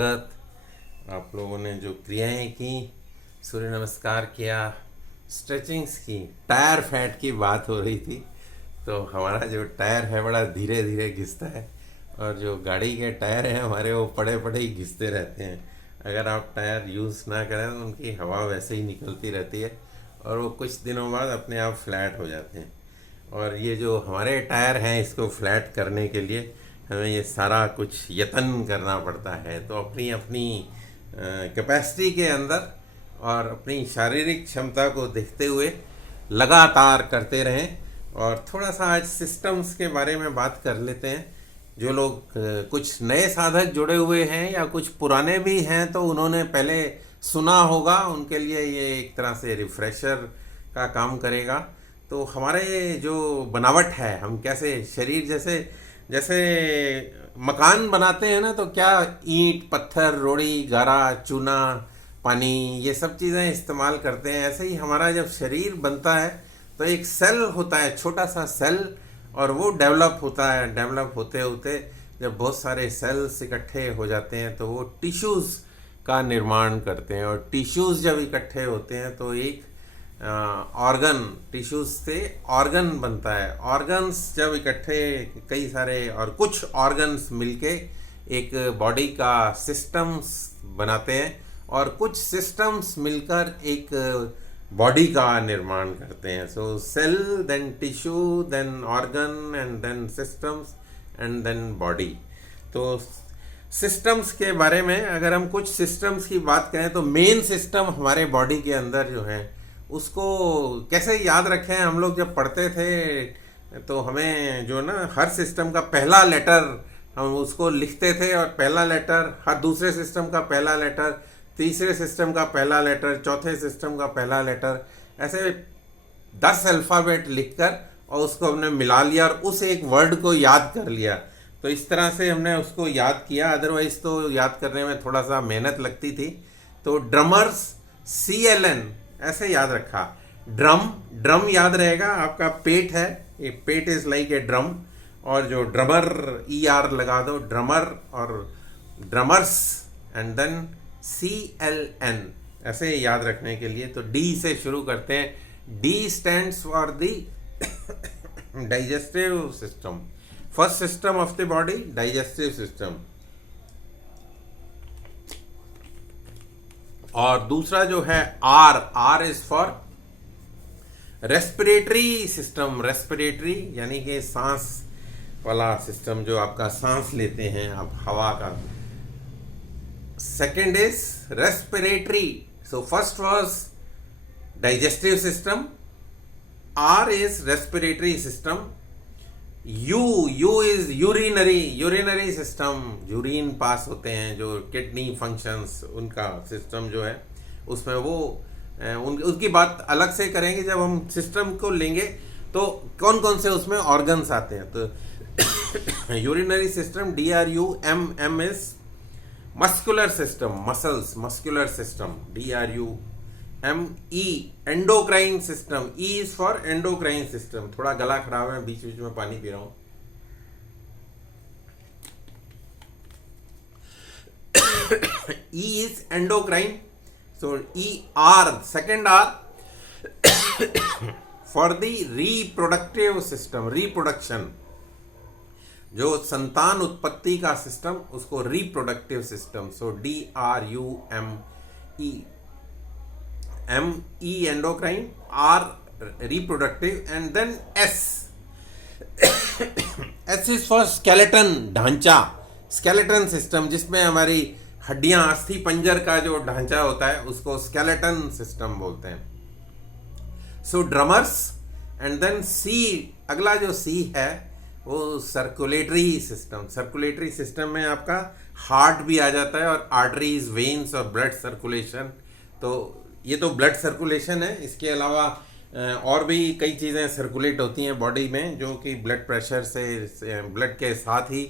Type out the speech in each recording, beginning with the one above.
आप लोगों ने जो क्रियाएं की, सूर्य नमस्कार किया, स्ट्रेचिंग्स की, टायर फैट की बात हो रही थी। तो हमारा जो टायर है बड़ा धीरे धीरे घिसता है, और जो गाड़ी के टायर हैं हमारे वो पड़े पड़े ही घिसते रहते हैं। अगर आप टायर यूज़ ना करें तो उनकी हवा वैसे ही निकलती रहती है, और वो कुछ दिनों बाद अपने आप फ्लैट हो जाते हैं। और ये जो हमारे टायर हैं, इसको फ्लैट करने के लिए हमें ये सारा कुछ यत्न करना पड़ता है। तो अपनी अपनी कैपेसिटी के अंदर और अपनी शारीरिक क्षमता को देखते हुए लगातार करते रहें। और थोड़ा सा आज सिस्टम्स के बारे में बात कर लेते हैं। जो लोग कुछ नए साधक जुड़े हुए हैं या कुछ पुराने भी हैं तो उन्होंने पहले सुना होगा, उनके लिए ये एक तरह से रिफ्रेशर का काम करेगा। तो हमारे जो बनावट है, हम कैसे शरीर जैसे जैसे मकान बनाते हैं ना, तो क्या ईंट, पत्थर, रोड़ी, गारा, चूना, पानी, ये सब चीज़ें इस्तेमाल करते हैं। ऐसे ही हमारा जब शरीर बनता है तो एक सेल होता है, छोटा सा सेल, और वो डेवलप होता है। डेवलप होते होते जब बहुत सारे सेल्स इकट्ठे हो जाते हैं तो वो टिश्यूज़ का निर्माण करते हैं। और टिश्यूज़ जब इकट्ठे होते हैं तो एक ऑर्गन, टिश्यूज से ऑर्गन बनता है। ऑर्गन्स जब इकट्ठे कई सारे और कुछ ऑर्गन्स मिलके एक बॉडी का सिस्टम्स बनाते हैं, और कुछ सिस्टम्स मिलकर एक बॉडी का निर्माण करते हैं। So cell, then tissue, then organ, and then systems, and then body. तो सिस्टम्स के बारे में अगर हम कुछ सिस्टम्स की बात करें तो मेन सिस्टम हमारे बॉडी के अंदर जो है उसको कैसे याद रखें। हम लोग जब पढ़ते थे तो हमें जो ना हर सिस्टम का पहला लेटर हम उसको लिखते थे, और पहला लेटर हर दूसरे सिस्टम का पहला लेटर, तीसरे सिस्टम का पहला लेटर, चौथे सिस्टम का पहला लेटर, ऐसे 10 अल्फ़ाबेट लिखकर और उसको हमने मिला लिया और उस एक वर्ड को याद कर लिया। तो इस तरह से हमने उसको याद किया, अदरवाइज तो याद करने में थोड़ा सा मेहनत लगती थी। तो ड्रमर्स, CLN ऐसे याद रखा। ड्रम, ड्रम याद रहेगा, आपका पेट है, ये पेट इज लाइक ए ड्रम, और जो ड्रमर ER लगा दो, ड्रमर, और ड्रमर्स, एंड देन CLN ऐसे याद रखने के लिए। तो D से शुरू करते हैं। D stands for the digestive system. First system of the body, digestive system. और दूसरा जो है R is for respiratory system. Respiratory यानी कि सांस वाला सिस्टम, जो आपका सांस लेते हैं आप हवा का। Second is respiratory. So first was digestive system, R is respiratory system. U is urinary, urinary system, urine pass होते हैं जो किडनी फंक्शंस, उनका सिस्टम जो है उसमें वो उनकी बात अलग से करेंगे जब हम सिस्टम को लेंगे। तो कौन कौन से उसमें ऑर्गन्स आते हैं। तो urinary system DRUM is muscular system, muscles, muscular system DRUME। Endocrine system, E is for endocrine system. थोड़ा गला खराब है, बीच बीच में पानी पी रहा हूं। E is endocrine, so ER, second R for the reproductive system, reproduction, जो संतान उत्पत्ति का सिस्टम, उसको reproductive system. So DRUME, ME endocrine, R reproductive, and then S is for skeleton, ढांचा, skeleton system, जिसमें हमारी हड्डियां, अस्थि पंजर का जो ढांचा होता है उसको skeleton system बोलते हैं। सो ड्रमर्स, एंड देन C, अगला जो C है वो सर्कुलेटरी सिस्टम। सर्कुलेटरी सिस्टम में आपका हार्ट भी आ जाता है, और आर्टरीज, वेन्स, और ब्लड सर्कुलेशन। तो ये तो ब्लड सर्कुलेशन है। इसके अलावा और भी कई चीज़ें सर्कुलेट होती हैं बॉडी में, जो कि ब्लड प्रेशर से, ब्लड के साथ ही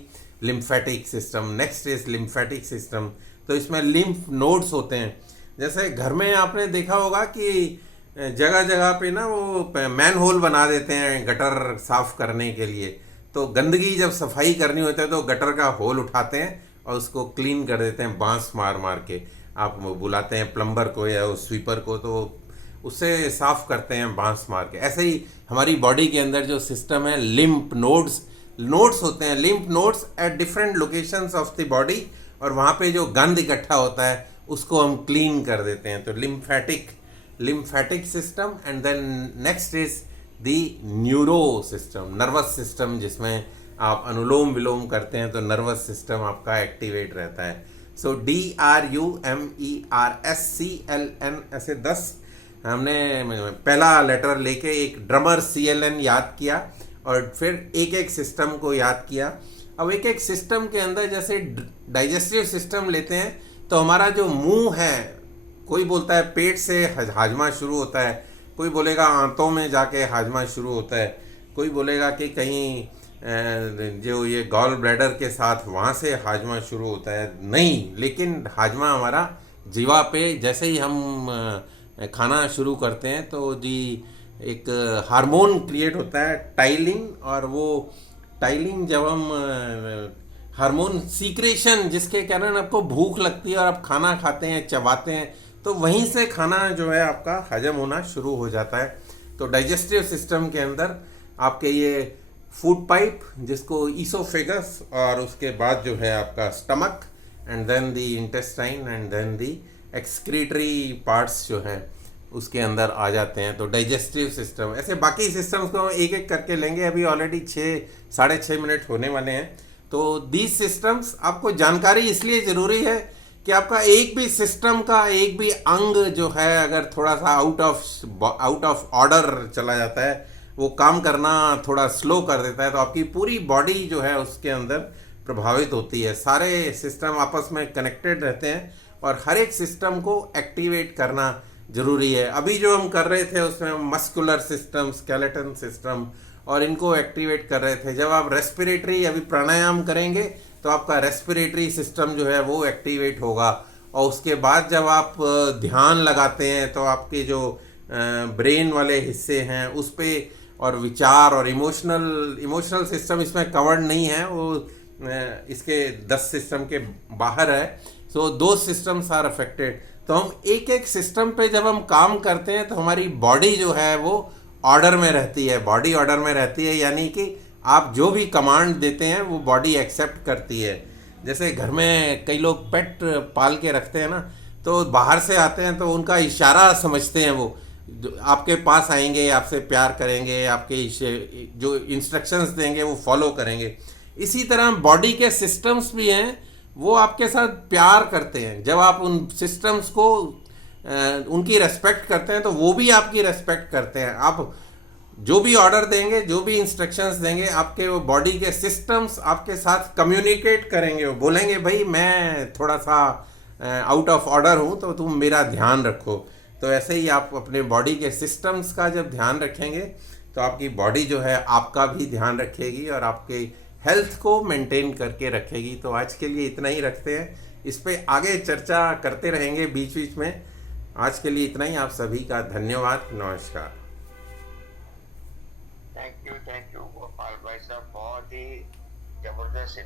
lymphatic system. Next is lymphatic system. तो इसमें लिम्फ नोड्स होते हैं। जैसे घर में आपने देखा होगा कि जगह जगह पे ना वो मैन होल बना देते हैं गटर साफ करने के लिए। तो गंदगी जब सफाई करनी होती है तो गटर का होल उठाते हैं और उसको क्लीन कर देते हैं बांस मार मार के। आप बुलाते हैं प्लम्बर को या उस स्वीपर को, तो उससे साफ करते हैं बांस मार के। ऐसे ही हमारी बॉडी के अंदर जो सिस्टम है, लिम्फ नोड्स नोड्स होते हैं, lymph nodes at different locations of the body, और वहाँ पे जो गंद इकट्ठा होता है उसको हम क्लीन कर देते हैं। तो lymphatic system, and then next is the neuro system, nervous system, जिसमें आप अनुलोम विलोम करते हैं तो नर्वस सिस्टम आपका एक्टिवेट रहता है। सो DRUMERSCLN, ऐसे 10 हमने पहला लेटर लेके एक ड्रमर CLN याद किया, और फिर एक एक सिस्टम को याद किया। अब एक एक सिस्टम के अंदर जैसे डाइजेस्टिव सिस्टम लेते हैं तो हमारा जो मुंह है, कोई बोलता है पेट से हाजमा शुरू होता है, कोई बोलेगा आंतों में जाके हाजमा शुरू होता है, कोई बोलेगा कि कहीं जो ये गॉल ब्लैडर के साथ वहाँ से हाजमा शुरू होता है। नहीं, लेकिन हाजमा हमारा जीवा पे जैसे ही हम खाना शुरू करते हैं तो जी एक हार्मोन क्रिएट होता है टाइलिंग, और वो टाइलिंग जब हम हार्मोन सीक्रेशन जिसके कारण आपको भूख लगती है और आप खाना खाते हैं, चबाते हैं, तो वहीं से खाना जो है आपका हजम होना शुरू हो जाता है। तो डाइजेस्टिव सिस्टम के अंदर आपके ये फूड पाइप, जिसको ईसोफेगस, और उसके बाद जो है आपका stomach, and then the intestine, and then the excretory parts जो हैं उसके अंदर आ जाते हैं। तो डाइजेस्टिव सिस्टम, ऐसे बाकी सिस्टम्स को एक एक करके लेंगे। अभी ऑलरेडी 6-6.5 मिनट होने वाले हैं। तो दीज सिस्टम्स आपको जानकारी इसलिए ज़रूरी है कि आपका एक भी सिस्टम का एक भी अंग जो है अगर थोड़ा सा आउट ऑफ ऑर्डर चला जाता है, वो काम करना थोड़ा स्लो कर देता है, तो आपकी पूरी बॉडी जो है उसके अंदर प्रभावित होती है। सारे सिस्टम आपस में कनेक्टेड रहते हैं और हर एक सिस्टम को एक्टिवेट करना ज़रूरी है। अभी जो हम कर रहे थे उसमें मस्कुलर सिस्टम, स्केलेटन सिस्टम, और इनको एक्टिवेट कर रहे थे। जब आप रेस्पिरेटरी अभी प्राणायाम करेंगे तो आपका रेस्पिरेटरी सिस्टम जो है वो एक्टिवेट होगा, और उसके बाद जब आप ध्यान लगाते हैं तो आपके जो ब्रेन वाले हिस्से हैं उस पर, और विचार और इमोशनल सिस्टम इसमें कवर्ड नहीं है, वो इसके 10 सिस्टम के बाहर है। सो दो सिस्टम्स आर अफेक्टेड। तो हम एक एक सिस्टम पे जब हम काम करते हैं तो हमारी बॉडी जो है वो ऑर्डर में रहती है। बॉडी ऑर्डर में रहती है यानी कि आप जो भी कमांड देते हैं वो बॉडी एक्सेप्ट करती है। जैसे घर में कई लोग पेट पाल के रखते हैं ना, तो बाहर से आते हैं तो उनका इशारा समझते हैं, वो आपके पास आएंगे, आपसे प्यार करेंगे, आपके जो इंस्ट्रक्शंस देंगे वो फॉलो करेंगे। इसी तरह बॉडी के सिस्टम्स भी हैं, वो आपके साथ प्यार करते हैं। जब आप उन सिस्टम्स को उनकी रेस्पेक्ट करते हैं तो वो भी आपकी रेस्पेक्ट करते हैं। आप जो भी ऑर्डर देंगे, जो भी इंस्ट्रक्शंस देंगे, आपके वो बॉडी के सिस्टम्स आपके साथ कम्युनिकेट करेंगे। वो बोलेंगे भाई मैं थोड़ा सा आउट ऑफ ऑर्डर हूँ तो तुम मेरा ध्यान रखो। तो ऐसे ही आप अपने बॉडी के सिस्टम्स का जब ध्यान रखेंगे तो आपकी बॉडी जो है आपका भी ध्यान रखेगी और आपके हेल्थ को मेंटेन करके रखेगी। तो आज के लिए इतना ही रखते हैं, इस पे आगे चर्चा करते रहेंगे बीच बीच में। आज के लिए इतना ही। आप सभी का धन्यवाद। नमस्कार। थैंक यू गोपाल भाई साहब, बहुत ही जबरदस्त